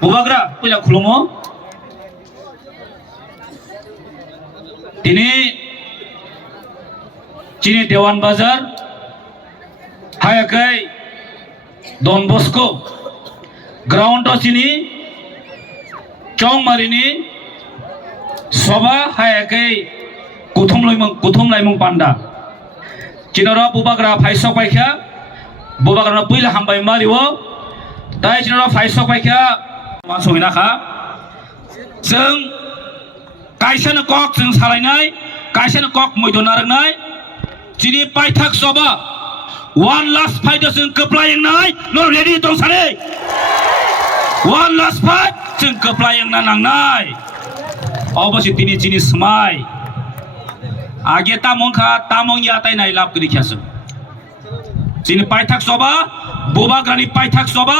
bubagra pula khulumo tini chini Dewan Bazar hayakai Don Bosco ground chini Chongmarini soba hayakai kuthum laimung panda chinora bubagra phaisok paikha bubagra puila hambai mariwo dai chinora phaisok paikha masogina kha जों kaisana kok जों salainai kaisana kok moidona rangnai chini paithak soba one last fight जों keplayang nai no ready tong sare one last fight जों keplayang na nangnai obasi tini chini smai age tamong kha tamong ya tai nai lap kri khyasung chini paithak soba bobagrani paithak soba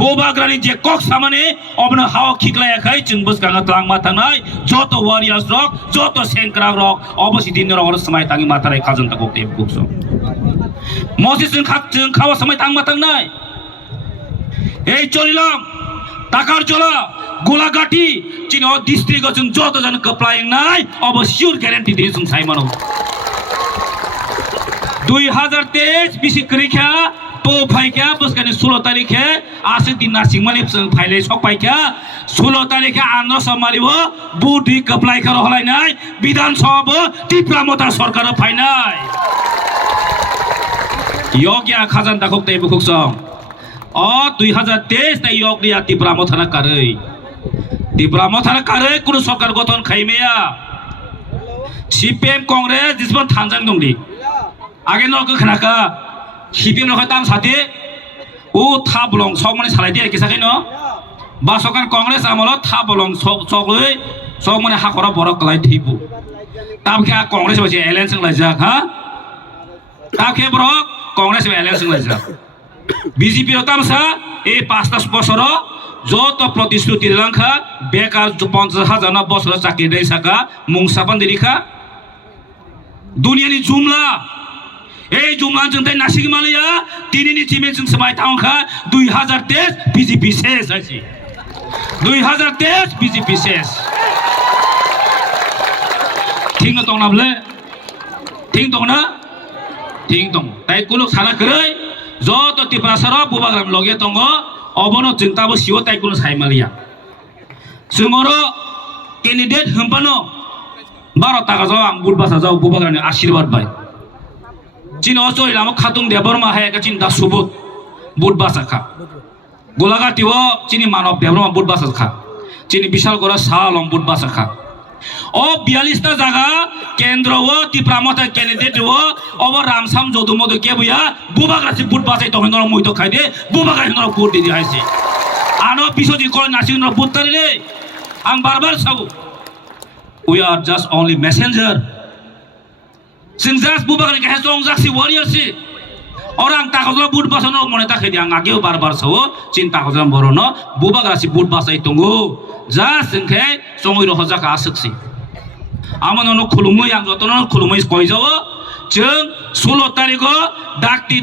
bobagrani je kok samane obna hawa khiklaya khai chung buskanga tlang mathanai joto warriors rok joto senkra rok obasi din ro samai tangi matarai khajun ta kokte bukso mosi chung khawa samai tang matang nai ei cholilam takar jola Golaghati চিনি district আছেন যতজন কপ্লাইং নাই অবশ্যই guarantee দিয়েছেন সাইমানো 2023 BC করিখা তো ফাইকা বসকানি 16 তারিখে আসে দিন নাসিং মানে ফাইলে সব পাইকা 16 তারিখে আন্দ্র সমারিব বুডি কপ্লাই করা হলাই নাই বিধানসভা টিপ্রামতা সরকার ফাইনাই ইয়গিয়া খাজান দাখক তাই বুকসং 2023 তাই ইয়গিয়া টিপ্রামতা কারই Dipramothana kare kuno sarkar goton khaimea CPM Congress disban thanjang dongdi age no ko khnaka CPM no khatam sate o thablong sogmani salai dia kisakai no basokan Congress amolo thablong sogloi sogmani hakora borok kalai thibu tabkha Congress baje election lajak ha tabkhe borok Congress election lajak BJP rotamsa e 5 বছর যত প্রতিশ্রুতি লাংখা বেকার 50,000 না বছর চাকরি দেই সাকা মুংসাপান দিরিখা দুনিয়ানি জুমলা এই জুমলা जों তাই নাসিক মালিয়া তিনিনি চিমে जों সবাই তাংখা 2023 বিজেপি শেষ আছে 2023 বিজেপি শেষ ঠিক না তং নাবলে ঠিক তং না ঠিক তং তাই কুলো সানা করে যত টিপ্রাসার বুবাগ্রাম লগে তং অবনো जों তাবো সিও তাই কোনো সাইমালিয়া जोंरो ক্যান্ডিডেট হম্পানো 12 টাকা যাও আং বুটবাসা যাও বুবাগ্রানি আশীর্বাদ ভাই চিন অচই লাম খাতুং দেবরমা হায়াকা চিন্তা সুবুত বুটবাসা খা গোলাঘাটিও চিনি মানব দেবরমা বুটবাসা খা চিনি বিশালগড় সালম বুটবাসা খা ও 42 টা জায়গা কেন্দ্র ও টিপ্রামতা ক্যান্ডিডেট ও অব রামসাম যদুমদ কে বুয়া বুবাগ্রাসি বুটবাসাই তখন মইতো খাইদে বুবাগ্রাসি নর বুট দি হাইছে আনো বিসদি কই নাসিক নর বুট তারিলে আং বারবার সাবু we are just only messenger sinjas bubagrani ke song jaksi warriors si orang takojla buটবাসা no mone takai di ang ageu barbar sawo cinta kojam borono bubagrasi buটবাসাই tunggu ja singke songoi ro hojaka asaksi amano khulumui ang jotono khulumui koi jawo जों 16 तारिखो डाक्ति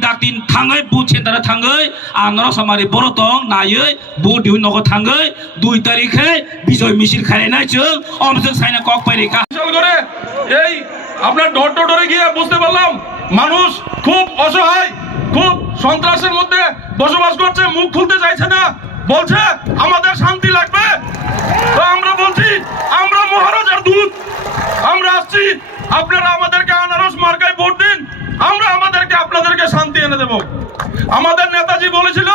थांगै booth centre थांगै आंगरो समारि बरतं नायै booth दिउ नगो थांगै 2 तारिखे বিজয় মিছিল খাইনাই जों অবজেক Saina cock পাইরিকা করে এই আপনার ডরে গিয়ে বুঝতে পারলাম মানুষ খুব অসহায় খুব সন্ত্রাসের মধ্যে বসবাস করছে মুখ খুলতে চাইছে না বলছে আমাদের শান্তি লাগবে তো আমরা বলছি আমরা মহারাজার দূত আমরা আসছি আপনারা আমাদেরকে আনারস মার্কায় ভোট দিন আমরা আপনাদেরকে শান্তি এনে দেব আমাদের নেতাজি বলেছিল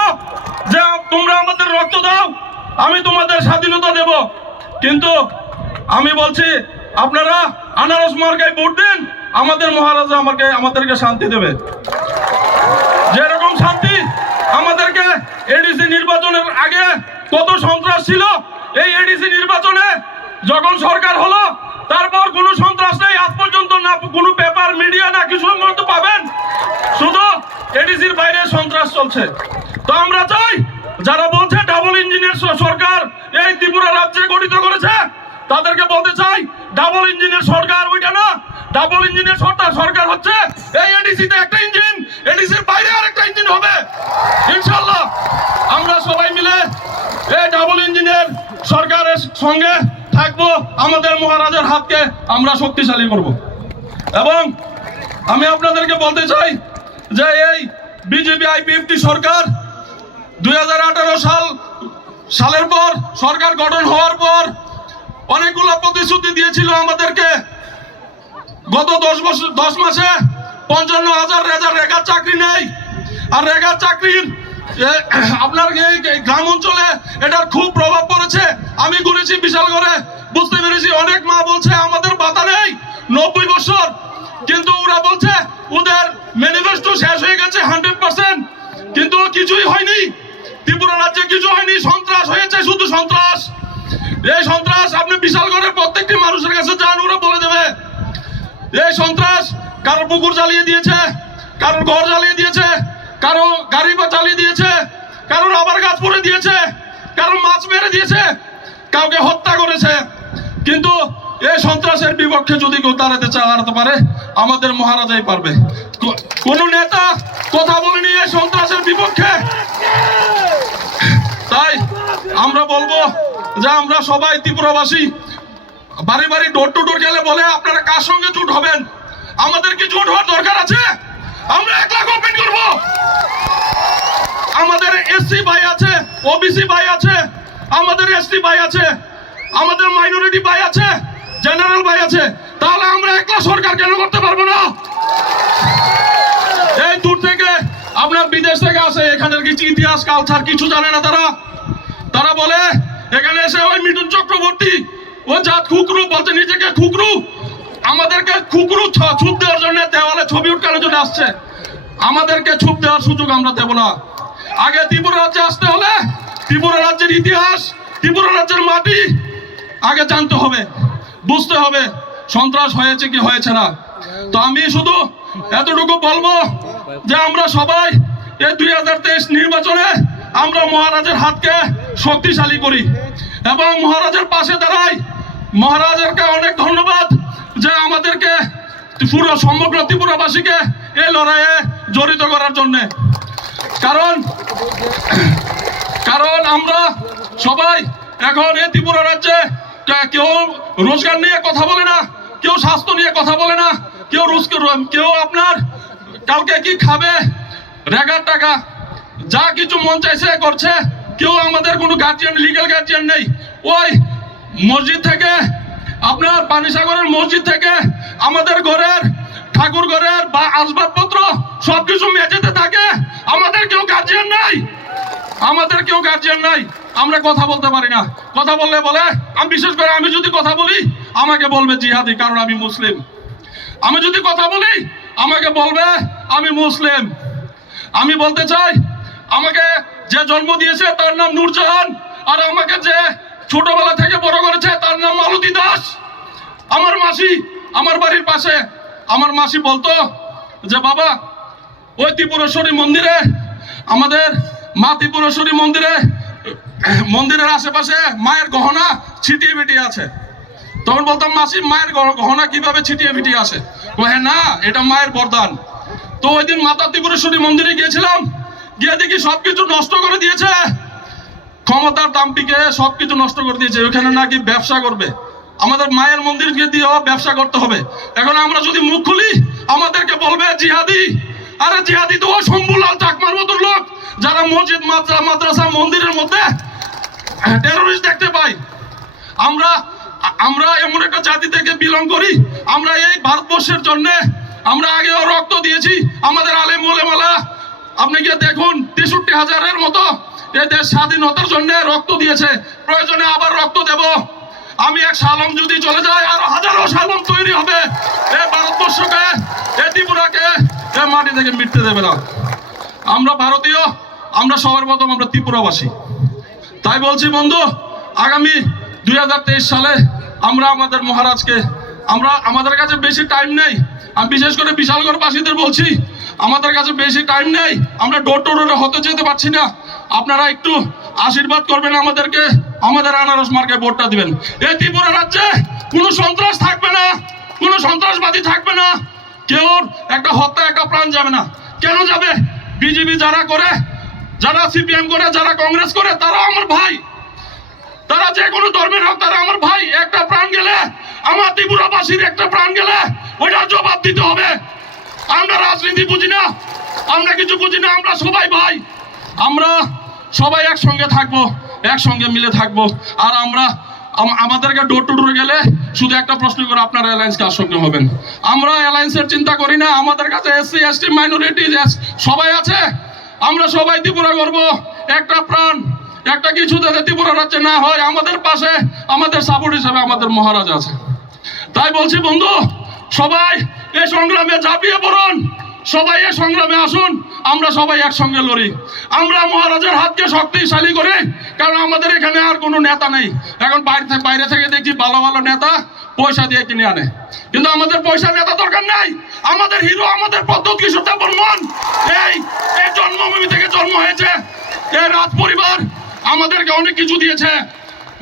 যে তোমরা আমাদের রক্ত দাও আমি তোমাদের স্বাধীনতা দেব কিন্তু আমি বলছি আপনারা আনারস মার্কায় ভোট দিন আমাদের মহারাজা আমাদেরকে শান্তি দেবে যেরকম শান্তি আমাদেরকে এডিসি নির্বাচনের আগে কত সন্ত্রাস ছিল এই এডিসি নির্বাচনে যখন সরকার হলো তারপর কোনো সন্ত্রাস নেই আজ পর্যন্ত না কোনো পেপার মিডিয়া না কিছু মতো পাবেন শুধু এডিসির বাইরে সন্ত্রাস চলছে তো আমরা চাই যারা বলছে ডাবল ইঞ্জিনের সরকার এই ত্রিপুরা রাজ্যে গঠিত করেছে তাদেরকে বলতে চাই ডাবল ইঞ্জিনের সরকার ওইটা না ডাবল ইঞ্জিনের সরকার হচ্ছে এই এডিসিতে একটা ইঞ্জিন এডিসির বাইরে আরেকটা ইঞ্জিন হবে ইনশাআল্লাহ আমরা সবাই মিলে এই ডাবল ইঞ্জিন সঙ্গে থাকবো, আমাদের মহারাজের হাতকে আমরা শক্তিশালী করব। এবং আমি আপনাদেরকে বলতে চাই যে এই বিজেপি আইপিএফটি সরকার 2018 সালের পর সরকার গঠন হওয়ার পর অনেকগুলো প্রতিশ্রুতি দিয়েছিল আমাদেরকে। গত 10 মাসে 55,000 রেগার চাকরি নেই। আর রেগার চাকরির আপনার এই গ্রাম অঞ্চলে এটার খুব প্রভাব পড়েছে। আমি ঘুরেছি বিশাল করে, বুঝতে পেরেছি অনেক মা বলছে আমাদের ভাতা নেই 90 বছর, কিন্তু ওরা বলছে ওদের ম্যানিফেস্টো শেষ হয়ে গেছে 100%, কিন্তু কিছুই হয়নি। ত্রিপুরা রাজ্যে কিছু হয়নি, সন্ত্রাস হয়েছে, শুধু সন্ত্রাস। এই সন্ত্রাস আপনি বিশাল করে প্রত্যেকটি মানুষের কাছে যান, ওরা বলে দেবে এই সন্ত্রাস কারো পুকুর জ্বালিয়ে দিয়েছে, কারোর ঘর জ্বালিয়ে দিয়েছে, কারো গাড়ি বা চালিয়ে দিয়েছে, কারো রাবার গাছ পড়ে দিয়েছে, কারো মাছ মেরে দিয়েছে, কাউকে হত্যা করেছে। কিন্তু এই সন্ত্রাসের বিপক্ষে যদি কেউ দাঁড়াতে পারে, আমাদের মহারাজাই পারবে। কোন নেতা কথা বলেনি এই সন্ত্রাসের বিপক্ষে। তাই আমরা বলবো যে আমরা সবাই ত্রিপুরাবাসী বাড়ি বাড়ি ডোর টু ডোর গেলে বলে আপনারা কার সঙ্গে জোট হবেন? আমাদের কি জোট হওয়ার দরকার আছে? আমরা 1 লাখ ওপেন করব। আমাদের এসসি ভাই আছে, ওবিসি ভাই আছে, আমাদের এসটি ভাই আছে, আমাদের মাইনরিটি ভাই আছে, জেনারেল ভাই আছে, তাহলে আমরা একলা সরকার কেন করতে পারবো না? এই দূর থেকে আপনার বিদেশ থেকে আসে, এখানের কিছু ইতিহাস কালচার কিছু জানে না তারা বলে এখানে এসে ওই মিঠুন চক্রবর্তী ও জাত খুকরু বলতে নিজেকে খুকরু, আমাদেরকে খুকরু ছুপ দেওয়ার জন্য দেওয়ালে ছবি উঠকানোর জন্য আসছে। আমাদেরকে ছুপ দেওয়ার সুযোগ আমরা দেব না। আগে ত্রিপুরা রাজ্যে আসতে হলে ত্রিপুরা রাজ্যের ইতিহাস, ত্রিপুরা রাজ্যের মাটি আগে জানতে হবে, বুঝতে হবে সন্ত্রাস হয়েছে কি হয়েছে না। তো আমি শুধু এতটুকু বলবো যে আমরা সবাই এই 2023 নির্বাচনে আমরা মহারাজের হাতকে শক্তিশালী করি এবং মহারাজের পাশে দাঁড়াই। মহারাজেরকে অনেক ধন্যবাদ যে আমাদেরকে পুরো সমগ্র ত্রিপুরাবাসীকে এই লড়াইয়ে জড়িত করার জন্য। কারণ আমরা সবাই এখন এই ত্রিপুরা রাজ্যে কেউ রোজগার নিয়ে কথা বলে না, কেউ স্বাস্থ্য নিয়ে কথা বলে না, কেউ আপনার কালকে কি খাবে, রেগার টাকা যা কিছু মন চাইছে করছে। কেউ আমাদের কোনো গার্জিয়ান, লিগ্যাল গার্জিয়ান নেই। ওই মসজিদ থেকে আপনার পানিসাগরের মসজিদ থেকে আমাদের ঘরের ঠাকুর ঘরের বা আসবাবপত্র সবকিছু মেঝেতে থাকে। আমাদের কেউ গার্জিয়ান নাই, আমরা কথা বলতে পারি না। কথা বললে বলে বিশেষ করে আমি যদি কথা বলি আমাকে বলবে জিহাদি, কারণ আমি মুসলিম। আমি যদি কথা বলি আমাকে বলবে আমি মুসলিম। আমি বলতে চাই আমাকে যে জন্ম দিয়েছে তার নাম নূরজাহান, আর আমাকে যে ছোটবেলা থেকে বড় করেছে তার নাম মালতী দাস। আমার মাসি আমার বাড়ির পাশে, আমার মাসি বলতো যে বাবা ওই ত্রিপুরেশ্বরী মন্দিরে, আমাদের মা ত্রিপুরেশ্বরী মন্দিরের আশেপাশে মায়ের গহনা ছিটিয়ে বিটিয়ে আছে। তখন বলতাম মাসি মায়ের গহনা কিভাবে ছিটিয়ে বিটিয়ে আসে? হ্যাঁ না, এটা মায়ের বরদান। তো ওই দিন মাতা ত্রিপুরেশ্বরী মন্দিরে গিয়েছিলাম, গিয়ে দেখি সবকিছু নষ্ট করে দিয়েছে। ক্ষমতার দাম্পিকে সবকিছু নষ্ট করে দিয়েছে। ওখানে নাকি ব্যবসা করবে, আমাদের মায়ের মন্দিরকে দিয়ে ব্যবসা করতে হবে। এখন আমরা যদি মুখ খুলি আমাদেরকে বলবে জিহাদি। আরে জিহাদি তো ওই শম্ভুলাল চাকমার মতো লোক যারা মসজিদ, মাদ্রাসা, মন্দিরের মধ্যে টেরোরিস্ট দেখতে পাই। আমরা এমন একটা জাতি থেকে বিলং করি, আমরা এই ভারতবর্ষের জন্য আমরা আগেও রক্ত দিয়েছি। আমাদের আলেম ওলেমারা আপনি গিয়ে দেখুন 63,000-এর মতো এই দেশ স্বাধীনতার জন্য রক্ত দিয়েছে। প্রয়োজনে আবার রক্ত দেব। আমি এক সালম যদি চলে যায় আর হাজারো সালম তৈরি হবে। এই ভারতবর্ষকে, এই ত্রিপুরাকে এই মাটি থেকে মিটতে দেবে না। আমরা ভারতীয়, আমরা সবার প্রথম আমরা ত্রিপুরাবাসী। তাই বলছি বন্ধু, আগামী 2023 সালে আমরা আমাদের মহারাজকে, আমাদের কাছে বেশি টাইম নেই। আমি বিশেষ করে বিশালগড়বাসীদের বলছি আমাদের কাছে বেশি টাইম নেই, আমরা ডোর টু ডোরে হতে যেতে পারছি না। আপনারা একটু আশীর্বাদ করবেন আমাদেরকে, আমাদের আনারস মার্কায় ভোটটা দিবেন। এই ত্রিপুরা রাজ্যে কোনো সন্ত্রাস থাকবে না, কোনো সন্ত্রাসবাদী থাকবে না, কেউ একটা হত্যা, একটা প্রাণ যাবে না। কেন যাবে? বিজেপি যারা করে, যারা সিপিএম করে, যারা কংগ্রেস করে, তারা আমার ভাই, তারা যে কোনো ধর্মের হোক, তারা আমার ভাই। একটা প্রাণ গেলে, আমার ত্রিপুরাবাসীর একটা প্রাণ গেলে ওইটার জবাব দিতে হবে। আমরা রাজনীতি বুঝি না, আমরা কিছু বুঝি না, আমরা সবাই ভাই। আমরা সবাই একসঙ্গে থাকবো, একসঙ্গে মিলে থাকবো। আর আমরা আমাদেরকে ডোর টু ডোর গেলে শুধু একটা প্রশ্ন করে, আপনারা অ্যালায়েন্স কার সঙ্গে হবেন? আমরা অ্যালায়েন্সের চিন্তা করি না। আমাদের কাছে এসসি এসটি মাইনরিটি সবাই আছে, আমরা সবাই ত্রিপুরা করব। একটা প্রাণ, একটা কিছু যাতে ত্রিপুরা রাজ্যে না হয়, আমাদের পাশে আমাদের সাপোর্ট হিসেবে আমাদের মহারাজ আছে। তাই বলছি বন্ধু, সবাই এই সংগ্রামে ঝাঁপিয়ে পড়ুন, সবাই এই সংগ্রামে আসুন, আমরা সবাই একসঙ্গে লড়ি। আমরা মহারাজের হাতকে শক্তিশালী করি, কারণ আমাদের এখানে আর কোনো নেতা নেই। এখন বাইরে থেকে দেখি ভালো ভালো নেতা পয়সা দিয়ে কিনে আনে, কিন্তু আমাদের পয়সা নেতা দরকার নাই। আমাদের হিরো, আমাদের পদ্মত কিশোর বর্মন এই জন্মভূমি থেকে জন্ম হয়েছে। এই রাজ পরিবার আমাদেরকে অনেক কিছু দিয়েছে,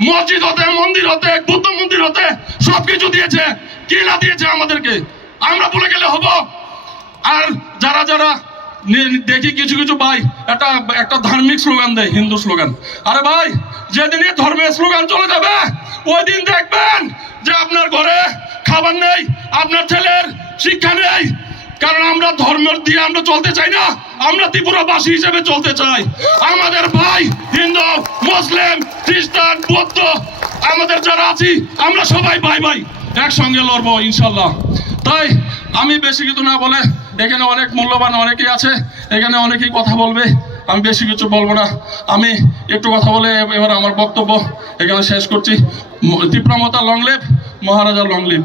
মসজিদ হতে, মন্দির হতে, বুদ্ধ মন্দির হতে সবকিছু দিয়েছে। কি না দিয়েছে আমাদেরকে আমরা বলে গেলে হবো? আর যারা যারা দেখি কিছু কিছু ভাই একটা ধার্মিক স্লোগান দেয়, হিন্দু স্লোগান। আরে ভাই, যেদিনই ধর্মের স্লোগান চলে যাবে, ওই দিন দেখবেন যে আপনার ঘরে খাবার নেই, আপনার ছেলের শিক্ষা নেই। কারণ আমরা ধর্ম দিয়ে আমরা চলতে চাই না, আমরা ত্রিপুরাবাসী হিসেবে চলতে চাই। আমাদের ভাই হিন্দু, মুসলিম, খ্রিস্টান, বৌদ্ধ, আমাদের যারা আছি আমরা সবাই ভাই ভাই, একসঙ্গে লড়বো ইনশাল্লাহ। তাই আমি বেশি কিছু না বলে, এখানে অনেক মূল্যবান অনেকেই আছে, এখানে অনেকেই কথা বলবে, আমি বেশি কিছু বলবো না। আমি একটু কথা বলে এবার আমার বক্তব্য এখানে শেষ করছি। ত্রিপুরা মাতা লং লিভ, মহারাজা লং লিভ।